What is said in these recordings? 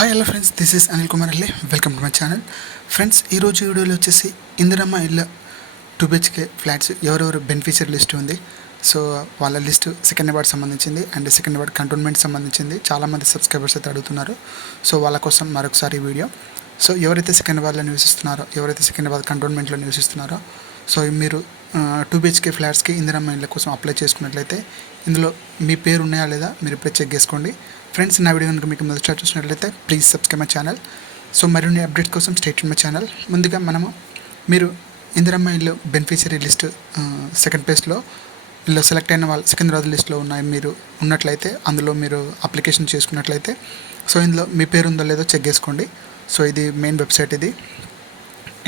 Hi hello friends, this is Anil Kumar Alle. Welcome to my channel. Friends, ఈరోజు వీడియోలో వచ్చేసి ఇందిరమ్మ ఇళ్ళ 2 BHK ఫ్లాట్స్ ఎవరెవరు బెనిఫిషియరీ లిస్ట్ ఉంది. సో వాళ్ళ లిస్ట్ సికింద్రాబాద్ సంబంధించింది అండ్ సికింద్రాబాద్ కంటోన్మెంట్ సంబంధించింది. చాలామంది సబ్స్క్రైబర్స్ అయితే అడుగుతున్నారు. సో వాళ్ళ కోసం మరొకసారి వీడియో. సో ఎవరైతే సికింద్రాబాద్లో నివసిస్తున్నారో, ఎవరైతే సికింద్రాబాద్ కంటోన్మెంట్లో నివసిస్తున్నారో, సో మీరు 2 BHK ఫ్లాట్స్కి ఇందిరమ్మ ఇళ్ళ కోసం అప్లై చేసుకున్నట్లయితే ఇందులో మీ పేరు ఉన్నాయా లేదా మీరు ఇప్పుడే చెక్ చేసుకోండి. ఫ్రెండ్స్, నా వీడియో కనుక మీకు మొదటి చూసినట్లయితే please subscribe my channel. So మరిన్ని అప్డేట్స్ కోసం స్టే ట్యూన్ మై ఛానల్. ముందుగా మీరు ఇందిరమ్మ ఇల్లు బెనిఫిషియరీ లిస్ట్ సెకండ్ పేజ్లో ఇలా సెలెక్ట్ అయిన వాళ్ళు సికింద్రాబాద్ లిస్ట్లో ఉన్నాయి మీరు ఉన్నట్లయితే, అందులో మీరు అప్లికేషన్ చేసుకున్నట్లయితే సో ఇందులో మీ పేరు ఉందో లేదో చెక్ చేసుకోండి. సో ఇది మెయిన్ వెబ్సైట్. ఇది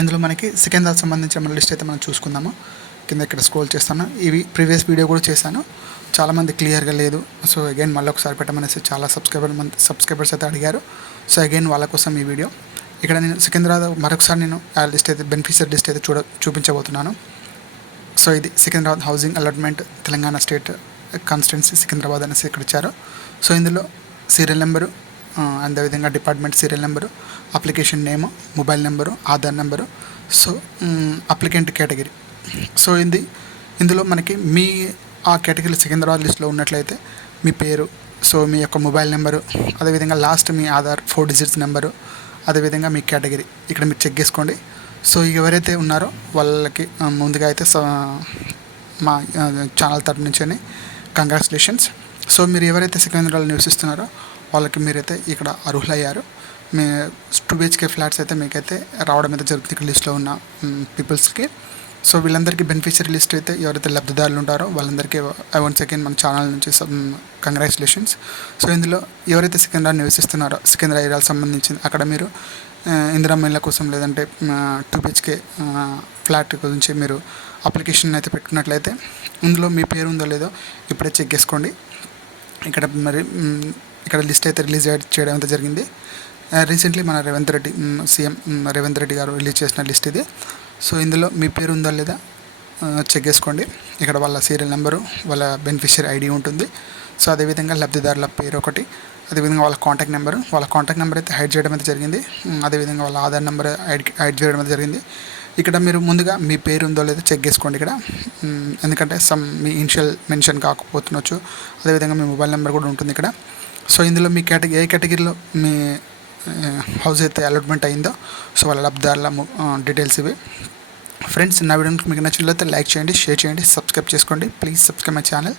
ఇందులో మనకి సికింద్రాబాద్ సంబంధించిన లిస్ట్ అయితే మనం చూసుకుందాము. కింద ఇక్కడ స్క్రోల్ చేస్తాను. ఇవి ప్రీవియస్ వీడియో కూడా చేశాను, చాలామంది క్లియర్గా లేదు. సో అగైన్ మళ్ళీ ఒకసారి పెట్టమనేసి చాలా సబ్స్క్రైబర్స్ అయితే అడిగారు. సో అగైన్ వాళ్ళ కోసం ఈ వీడియో. ఇక్కడ నేను సికింద్రాబాద్ మరొకసారి నేను ఆ లిస్ట్ అయితే బెనిఫిషియరీ లిస్ట్ అయితే చూపించబోతున్నాను. సో ఇది Secunderabad housing allotment Telangana state constituency Secunderabad అనేసి ఇక్కడ ఇచ్చారు. సో ఇందులో సీరియల్ నెంబరు, అదేవిధంగా డిపార్ట్మెంట్ సీరియల్ నెంబరు, అప్లికేషన్ నేము, mobile number, Aadhaar number, so applicant category. So ఇందులో మనకి మీ ఆ కేటగిరీ సికింద్రాబాద్ లిస్ట్లో ఉన్నట్లయితే మీ పేరు, సో మీ యొక్క మొబైల్ నెంబరు, అదేవిధంగా లాస్ట్ మీ ఆధార్ 4 డిజిట్స్ నెంబరు, అదేవిధంగా మీ కేటగిరీ ఇక్కడ మీరు చెక్ చేసుకోండి. సో ఎవరైతే ఉన్నారో వాళ్ళకి ముందుగా అయితే మా ఛానల్ తరపు నుంచి కంగ్రాచులేషన్స్. సో మీరు ఎవరైతే సికింద్రాబాద్లో నివసిస్తున్నారో వాళ్ళకి మీరైతే ఇక్కడ అర్హులయ్యారు. మీ 2 BHK ఫ్లాట్స్ అయితే మీకైతే రావడం అయితే జరుగుతుంది ఇక్కడ లిస్ట్లో ఉన్న పీపుల్స్కి. సో వీళ్ళందరికీ బెనిఫిషియరీ లిస్ట్ అయితే ఎవరైతే లబ్ధిదారులు ఉంటారో వాళ్ళందరికీ వన్స్ అగైన్ మన ఛానల్ నుంచి కంగ్రాచులేషన్స్. సో ఇందులో ఎవరైతే సికింద్రాబాద్ నివసిస్తున్నారో సికింద్రాబాద్ ఏరియాకి సంబంధించింది అక్కడ మీరు ఇందిరమ్మ ఇళ్ళ కోసం లేదంటే 2 BHK ఫ్లాట్ గురించి మీరు అప్లికేషన్ అయితే పెట్టుకున్నట్లయితే ఇందులో మీ పేరు ఉందో లేదో ఇప్పుడే చెక్ చేసుకోండి. ఇక్కడ లిస్ట్ అయితే రిలీజ్ చేయడం అయితే జరిగింది. రీసెంట్లీ మన సీఎం రేవంత్ రెడ్డి గారు రిలీజ్ చేసిన లిస్ట్ ఇది. సో ఇందులో మీ పేరు ఉందా లేదా చెక్ చేసుకోండి. ఇక్కడ వాళ్ళ సీరియల్ నెంబరు, వాళ్ళ బెనిఫిషియరీ ఐడి ఉంటుంది. సో అదేవిధంగా లబ్ధిదారుల పేరు ఒకటి, అదేవిధంగా వాళ్ళ కాంటాక్ట్ నెంబర్ అయితే హైడ్ చేయడం అయితే జరిగింది. అదేవిధంగా వాళ్ళ ఆధార్ నెంబర్ హైడ్ చేయడం అయితే జరిగింది. ఇక్కడ మీరు ముందుగా మీ పేరు ఉందో లేదో చెక్ చేసుకోండి ఇక్కడ, ఎందుకంటే మీ ఇనిషియల్ మెన్షన్ కాకపోతుండొచ్చు. అదేవిధంగా మీ మొబైల్ నెంబర్ కూడా ఉంటుంది ఇక్కడ. సో ఇందులో మీ ఏ కేటగిరీలో మీ హౌస్ అయితే అలాట్మెంట్ అయిందో సో వాళ్ళ లబ్ధిదారుల డీటెయిల్స్ ఇవి. ఫ్రెండ్స్, నా వీడియో మీకు నచ్చినట్లయితే లైక్ చేయండి, షేర్ చేయండి, సబ్స్క్రైబ్ చేసుకోండి. Please subscribe my channel.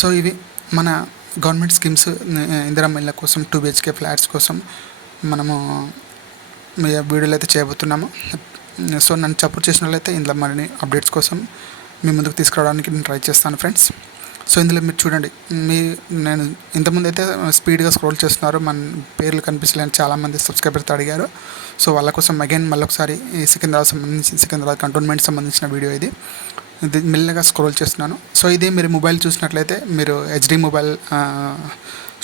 So ఇవి మన గవర్నమెంట్ స్కీమ్స్ ఇందిరమ్మ ఇళ్ళ కోసం 2 BHK ఫ్లాట్స్ కోసం మనము వీడియోలు అయితే చేయబోతున్నాము. సో నన్ను సపోర్ట్ చేసిన వాళ్ళైతే ఇందులో మరిన్ని అప్డేట్స్ కోసం మీ ముందుకు తీసుకురావడానికి నేను ట్రై చేస్తాను ఫ్రెండ్స్. సో ఇందులో మీరు చూడండి, నేను ఇంతకుముందు అయితే స్పీడ్గా స్క్రోల్ చేస్తున్నారు, మన పేర్లు కనిపించలేని చాలామంది సబ్స్క్రైబర్స్ అడిగారు. సో వాళ్ళ కోసం అగైన్ మళ్ళొకసారి ఈ సికింద్రాబాద్ కంటోన్మెంట్ సంబంధించిన వీడియో ఇది మెల్లగా స్క్రోల్ చేస్తున్నాను. సో ఇది మీరు మొబైల్ చూసినట్లయితే మీరు HD మొబైల్,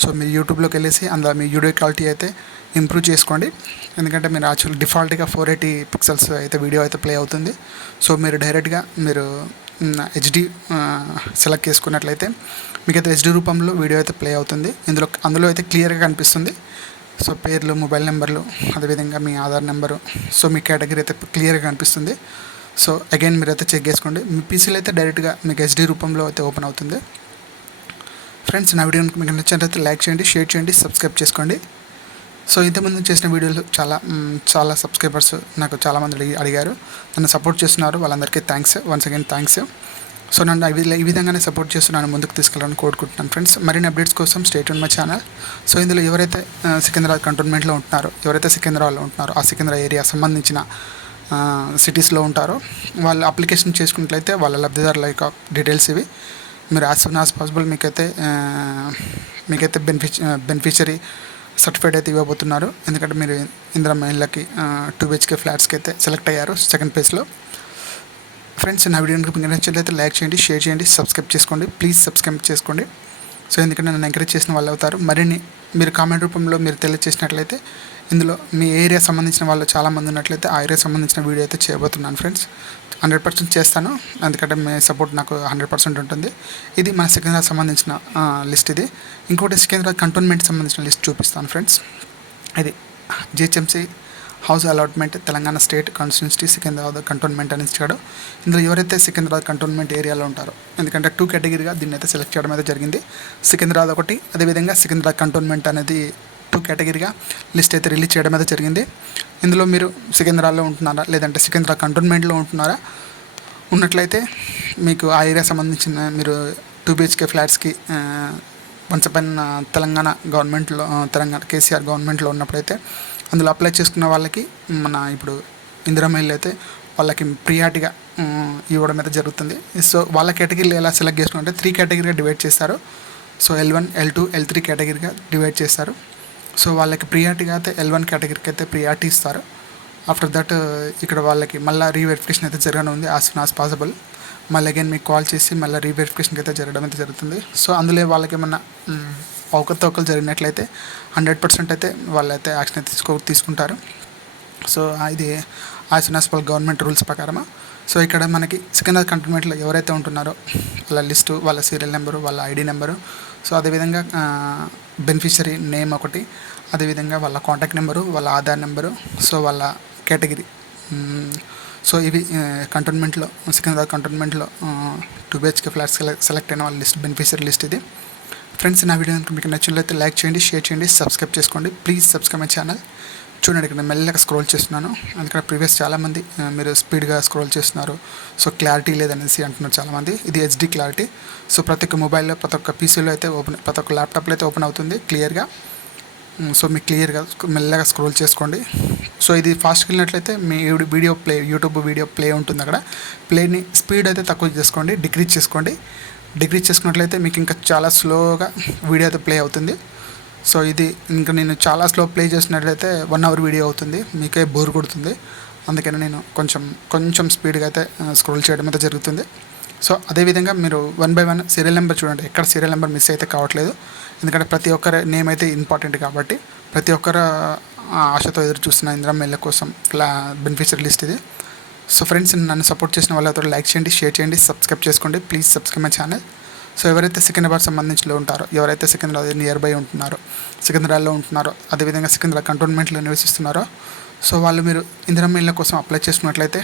సో మీరు యూట్యూబ్లోకి వెళ్ళేసి అందులో మీ వీడియో క్వాలిటీ అయితే ఇంప్రూవ్ చేసుకోండి. ఎందుకంటే మీరు యాక్చువల్ డిఫాల్ట్గా 480 పిక్సెల్స్ అయితే వీడియో అయితే ప్లే అవుతుంది. సో మీరు డైరెక్ట్గా HD సెలెక్ట్ చేసుకున్నట్లయితే మీకైతే HD రూపంలో వీడియో అయితే ప్లే అవుతుంది. అందులో అయితే క్లియర్గా కనిపిస్తుంది. సో పేర్లు, మొబైల్ నెంబర్లు, అదేవిధంగా మీ ఆధార్ నెంబరు, సో మీ కేటగిరీ అయితే క్లియర్గా కనిపిస్తుంది. సో అగైన్ మీరు అయితే చెక్ చేసుకోండి. మీ పీసీలో అయితే డైరెక్ట్గా మీకు HD రూపంలో అయితే ఓపెన్ అవుతుంది. ఫ్రెండ్స్, నా వీడియో మీకు నచ్చినట్లయితే లైక్ చేయండి, షేర్ చేయండి, సబ్స్క్రైబ్ చేసుకోండి. సో ఇంతకుముందు చేసిన వీడియోలు చాలా సబ్స్క్రైబర్స్ నాకు చాలామంది అడిగారు, నన్ను సపోర్ట్ చేస్తున్నారు. వాళ్ళందరికీ వన్స్ అగైన్ థ్యాంక్స్. సో నన్ను ఈ విధంగానే సపోర్ట్ చేస్తున్నాను, ముందుకు తీసుకెళ్ళాలని కోరుకుంటున్నాను ఫ్రెండ్స్. మరిన్ని అప్డేట్స్ కోసం stay tune my channel. So ఇందులో ఎవరైతే సికింద్రాబాద్ కంటోన్మెంట్లో ఉంటున్నారో, ఎవరైతే సికింద్రాబాద్లో ఉంటున్నారో, ఆ సికింద్రాబాద్ ఏరియా సంబంధించిన సిటీస్లో ఉంటారో వాళ్ళు అప్లికేషన్ చేసుకున్నట్లయితే వాళ్ళ లబ్ధిదారుల యొక్క డీటెయిల్స్ ఇవి మీరు యాజ్ సూన్ యాజ్ పాసిబుల్ మీకైతే బెనిఫిషియరీ సర్టిఫైడ్ అయితే ఇవ్వబోతున్నారు. ఎందుకంటే మీరు ఇందిరమ్మ ఇళ్ళకి 2 BHK ఫ్లాట్స్కి అయితే సెలెక్ట్ అయ్యారు సెకండ్ పేజ్లో. ఫ్రెండ్స్, నా వీడియో మీకు నచ్చినట్లయితే లైక్ చేయండి, షేర్ చేయండి, సబ్స్క్రైబ్ చేసుకోండి. ప్లీజ్ సబ్స్క్రైబ్ చేసుకోండి. సో ఎందుకంటే నన్ను ఎంకరేజ్ చేసిన వాళ్ళు అవుతారు. మరిన్ని మీరు కామెంట్ రూపంలో మీరు తెలియజేసినట్లయితే ఇందులో మీ ఏరియా సంబంధించిన వాళ్ళు చాలామంది ఉన్నట్లయితే ఆ ఏరియా సంబంధించిన వీడియో అయితే చేయబోతున్నాను ఫ్రెండ్స్. 100% చేస్తాను, ఎందుకంటే మీ సపోర్ట్ నాకు 100% ఉంటుంది. ఇది మన సికింద్రాబాద్ సంబంధించిన లిస్ట్. ఇది ఇంకోటి సికింద్రాబాద్ కంటోన్మెంట్ సంబంధించిన లిస్ట్ చూపిస్తాను ఫ్రెండ్స్. ఇది GHMC house allotment Telangana state constituency Secunderabad cantonment అని ఇచ్చాడు. ఇందులో ఎవరైతే సికింద్రాబాద్ కంటోన్మెంట్ ఏరియాలో ఉంటారో, ఎందుకంటే 2 కేటగిరీగా దీన్ని అయితే సెలెక్ట్ చేయడం అయితే జరిగింది. సికింద్రాబాద్ ఒకటి, అదేవిధంగా సికింద్రాబాద్ కంటోన్మెంట్ అనేది 2 కేటగిరీగా లిస్ట్ అయితే రిలీజ్ చేయడం అయితే జరిగింది. ఇందులో మీరు సికింద్రాబాద్లో ఉంటున్నారా, లేదంటే సికింద్రాబాద్ కంటోన్మెంట్లో ఉంటున్నారా, ఉన్నట్లయితే మీకు ఆ ఏరియా సంబంధించిన మీరు 2 BHK ఫ్లాట్స్కి వన్స్ అపాన్ తెలంగాణ గవర్నమెంట్లో, తెలంగాణ కేసీఆర్ గవర్నమెంట్లో ఉన్నప్పుడైతే అందులో అప్లై చేసుకున్న వాళ్ళకి మన ఇప్పుడు ఇందిరమ్మ ఇల్లు అయితే వాళ్ళకి ప్రియారిటీగా ఇవ్వడం అయితే జరుగుతుంది. సో వాళ్ళ కేటగిరీలు ఎలా సెలెక్ట్ చేసుకుంటే 3 కేటగిరీగా డివైడ్ చేస్తారు. సో L1, L2, L3 కేటగిరీగా డివైడ్ చేస్తారు. సో వాళ్ళకి ప్రియారిటీగా అయితే L1 కేటగిరీకి అయితే ప్రియారిటీ ఇస్తారు. ఆఫ్టర్ దట్ ఇక్కడ వాళ్ళకి మళ్ళీ రీవెరిఫికేషన్ అయితే జరగను ఉంది యాజ్ సూన్ యాజ్ పాసిబుల్. మళ్ళీ అగైన్ మీకు కాల్ చేసి మళ్ళీ రీవెరిఫికేషన్కి అయితే జరగడం అయితే జరుగుతుంది. సో అందులో వాళ్ళకి ఏమన్నా అవకతవకలు జరిగినట్లయితే 100% అయితే వాళ్ళైతే యాక్షన్ అయితే తీసుకుంటారు. సో ఇది as soon as government rules ప్రకారమా. సో ఇక్కడ మనకి సికింద్రాబాద్ కంటోన్మెంట్లో ఎవరైతే ఉంటున్నారో వాళ్ళ లిస్టు, వాళ్ళ సీరియల్ నెంబరు, వాళ్ళ ఐడి నెంబరు, సో అదేవిధంగా బెనిఫిషరీ నేమ్ ఒకటి, అదేవిధంగా వాళ్ళ కాంటాక్ట్ నెంబరు, వాళ్ళ ఆధార్ నెంబరు, సో వాళ్ళ కేటగిరీ. సో ఇవి కంటోన్మెంట్లో, సికింద్రాబాద్ కంటోన్మెంట్లో 2 BHK ఫ్లాట్స్ సెలెక్ట్ అయిన వాళ్ళ లిస్ట్, బెనిఫిషరీ లిస్ట్ ఇది. ఫ్రెండ్స్, నా వీడియో కనుక మీకు నచ్చినట్లయితే లైక్ చేయండి, షేర్ చేయండి, సబ్స్క్రైబ్ చేసుకోండి. Please subscribe my channel. చూడండి, ఇక్కడ నేను మెల్లగా స్క్రోల్ చేస్తున్నాను. అందుకని ప్రీవియస్ చాలామంది మీరు స్పీడ్గా స్క్రోల్ చేస్తున్నారు, సో క్లారిటీ లేదనేసి అంటున్నారు చాలామంది. ఇది HD క్లారిటీ. సో ప్రతి ఒక్క మొబైల్లో, ప్రతి ఒక్క పీసీలో అయితే ఓపెన్, ప్రతి ఒక్క ల్యాప్టాప్లో అయితే ఓపెన్ అవుతుంది క్లియర్గా. సో మీకు క్లియర్గా మెల్లగా స్క్రోల్ చేసుకోండి. సో ఇది ఫాస్ట్కి వెళ్ళినట్లయితే మీ video play, YouTube video play ఉంటుంది అక్కడ. ప్లేని స్పీడ్ అయితే తక్కువ చేసుకోండి, డిక్రీజ్ చేసుకోండి. డిక్రీజ్ చేసుకున్నట్లయితే మీకు ఇంకా చాలా స్లోగా వీడియో అయితే ప్లే అవుతుంది. సో ఇది ఇంకా నేను చాలా స్లో ప్లే చేసినట్లయితే 1 hour వీడియో అవుతుంది, మీకే బోర్ కొడుతుంది. అందుకని నేను కొంచెం స్పీడ్గా అయితే స్క్రోల్ చేయడం అయితే జరుగుతుంది. సో అదేవిధంగా మీరు 1 by 1 సీరియల్ నెంబర్ చూడండి, ఎక్కడ సీరియల్ నెంబర్ మిస్ అయితే కావట్లేదు. ఎందుకంటే ప్రతి ఒక్కరి నేమ్ అయితే ఇంపార్టెంట్ కాబట్టి ప్రతి ఒక్కరు ఆశతో ఎదురు చూస్తున్న ఇందిరమ్మ ఇళ్ళ కోసం బెనిఫిషరీ లిస్ట్ ఇది. సో ఫ్రెండ్స్, నన్ను సపోర్ట్ చేసిన వాళ్ళతో లైక్ చేయండి, షేర్ చేయండి, సబ్స్క్రైబ్ చేసుకోండి. Please subscribe my channel. So ఎవరైతే సికింద్రాబాద్ సంబంధించిలో ఉంటారో, ఎవరైతే సికింద్రాబాద్ నియర్ బై ఉంటున్నారో, సికింద్రాబాద్లో ఉంటున్నారో, అదేవిధంగా సికింద్రాబాద్ కంటోన్మెంట్లో నివసిస్తున్నారో, సో వాళ్ళు మీరు ఇందిరమ్మ ఇళ్ళ కోసం అప్లై చేసుకున్నట్లయితే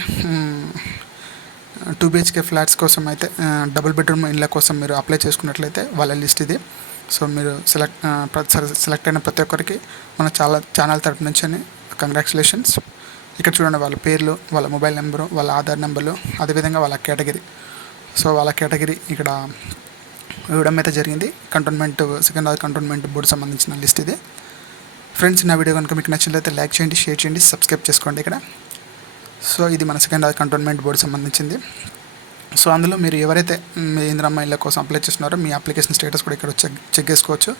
2 BHK ఫ్లాట్స్ కోసం అయితే, డబుల్ బెడ్రూమ్ ఇళ్ళ కోసం మీరు అప్లై చేసుకున్నట్లయితే వాళ్ళ లిస్ట్ ఇది. సో మీరు సెలెక్ట్ అయిన ప్రతి ఒక్కరికి మన ఛానల్ తరపు నుంచి కంగ్రాచులేషన్స్. ఇక్కడ చూడండి, వాళ్ళ పేర్లు, వాళ్ళ మొబైల్ నెంబరు, వాళ్ళ ఆధార్ నెంబర్లు, అదేవిధంగా వాళ్ళ కేటగిరీ. సో వాళ్ళ కేటగిరీ ఇక్కడ ఇవ్వడం అయితే జరిగింది. కంటోన్మెంట్, సికింద్రాబాద్ కంటోన్మెంట్ బోర్డు సంబంధించిన లిస్ట్ ఇది. ఫ్రెండ్స్, నా వీడియో కనుక మీకు నచ్చినట్లయితే లైక్ చేయండి, షేర్ చేయండి, సబ్స్క్రైబ్ చేసుకోండి ఇక్కడ. సో ఇది మన సికింద్రాబాద్ కంటోన్మెంట్ బోర్డు సంబంధించింది. సో అందులో మీరు ఎవరైతే మీ ఇందిరమ్మ ఇళ్ళ కోసం అప్లై చేస్తున్నారో మీ అప్లికేషన్ స్టేటస్ కూడా ఇక్కడ చెక్ చేసుకోవచ్చు.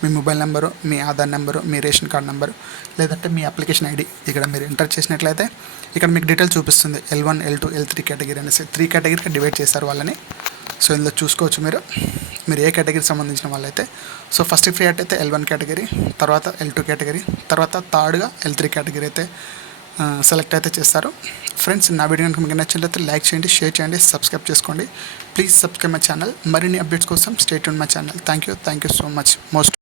మీ మొబైల్ నెంబరు, మీ ఆధార్ నెంబరు, మీ రేషన్ కార్డ్ నెంబరు, లేదంటే మీ అప్లికేషన్ ఐడి ఇక్కడ మీరు ఎంటర్ చేసినట్లయితే ఇక్కడ మీకు డీటెయిల్స్ చూపిస్తుంది. L1, L2, L3 కేటగిరీ అనేసి 3 కేటగిరీకి డివైడ్ చేస్తారు వాళ్ళని. సో ఇందులో చూసుకోవచ్చు మీరు ఏ కేటగిరీకి సంబంధించిన వాళ్ళైతే. సో ఫస్ట్ ప్రియారిటీ అయితే L1 కేటగిరీ, తర్వాత L2 కేటగిరీ, తర్వాత థర్డ్గా L3 కేటగిరీ అయితే సెలెక్ట్ అయితే చేస్తారు. ఫ్రెండ్స్, నా వీడియో కనుక మీకు నచ్చినట్లయితే లైక్ చేయండి, షేర్ చేయండి, సబ్స్క్రైబ్ చేసుకోండి. Please subscribe my channel. మరిన్ని అప్డేట్స్ కోసం stay tune my channel. Thank you so much. Most